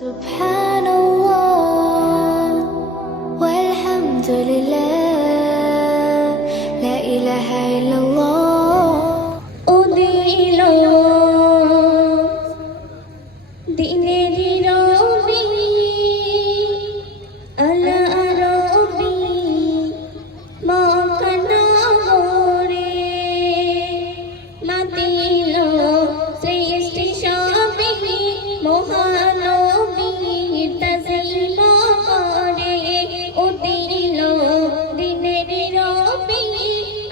Subhanallah walhamdulillah la ilaha illallah ও দিল দিনের রবি আলা রবি মক্কা নগরে মাতিল সৃষ্টি সবই মহানবী তাজিম করে ও দিল দিনের রবি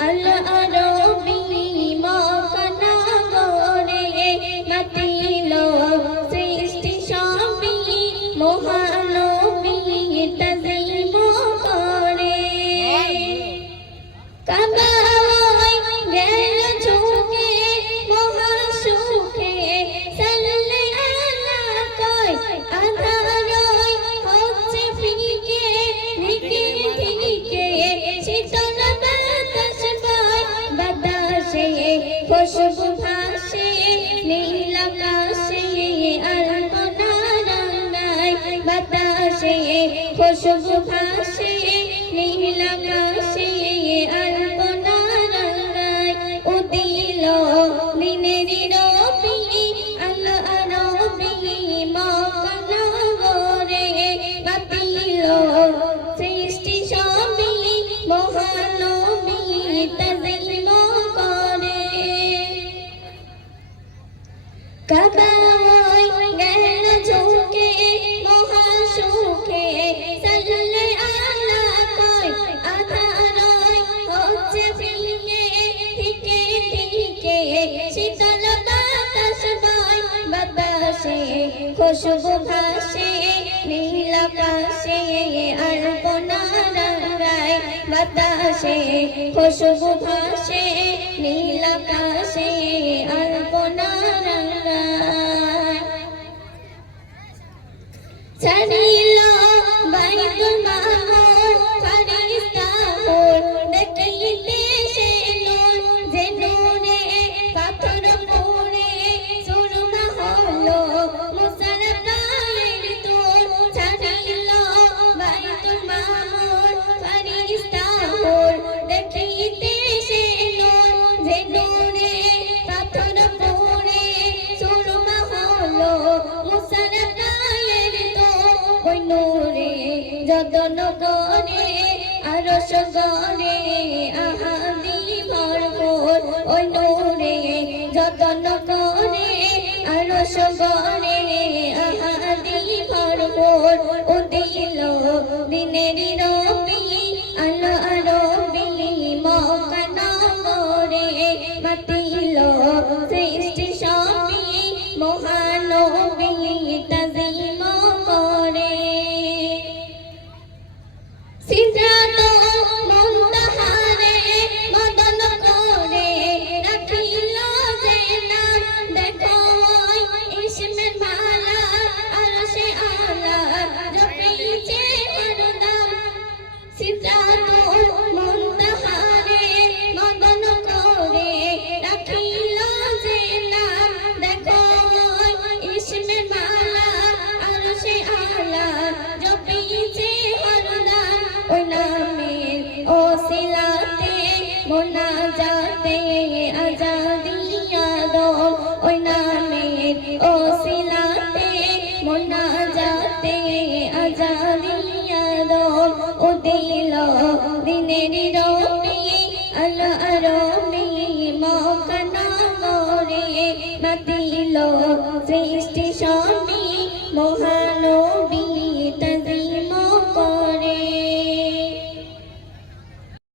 আলা রবি মক্কা নগরে মাতিল সৃষ্টি সবই মহানবী তাজিম করে কাবায় গেল ঝুঁকে মহাসুখে সাল্লে আলা কয় আধারয় হচ্ছে ফিকে দিকে দিকে শীতল বাতাস বয় বাতাসে খুশবু ভাসে নীল আকাশে আলপনা রঙায় বাতাসে খুশবু ভাসে নীল আকাশে আলপনা রঙায় ও দিল দিনের রবি আল্লাহ রবি মক্কা নগরে মাতিল সৃষ্টি সবই মহানবী তাজিম করে কাবায় গেল ঝুঁকে মহাসুখে সাল্লে আলা কয় আধারয় হচ্ছে ফিকে দিকে দিকে শীতল বাতাস বয় বাতাসে খুশবু ভাসে নীল আকাশে আলপনা রঙায় বাতাসে খুশবু ভাসে নীল আকাশে আলপনা রঙায় ছাড়িল বাইতুল মামুর ফারিস্তাহুর দেখিতে সে নূর যে নূরে পাথর পুড়ে সুরমা হলো মুসার গায়ের তোর ছাড়িল বাইতুল মামুর ফারিস্তাহুর দেখিতে সে নূর যে নূরে পাথর পুড়ে সুরমা হলো মুসার গায়ের তোর ওই নূরে যদন করে আরশ গরে আহাদি ভরপুর ওই নূরে যদন করে আরশ গরে আহাদি ভরপুর ও দিল দিনের রবি আল্লাহ রবি মক্কা নগরে মাতিল সৃষ্টি সবই মহানবী তাজিম করে সিদরাতুল মুনতাহারে মদন করে রাখিল যে নাম দেখো ওই ইসমের মালা আরশে আলা জপিছে হরদম সিদরাতুল মুনতাহারে মদন করে রাখিল যে নাম দেখো ওই ইসমের মালা আরশে আলা জপিছে হরদম ওই নামের ওসিলাতে মোনাজাতে আজাদিয়া দম ওই নামের ওসিলাতে মোনাজাতে আজাদিয়া দম ও দিল দিনের রবি আল্লাহ রবি মক্কা নগরে মাতিল সৃষ্টি সবই মহান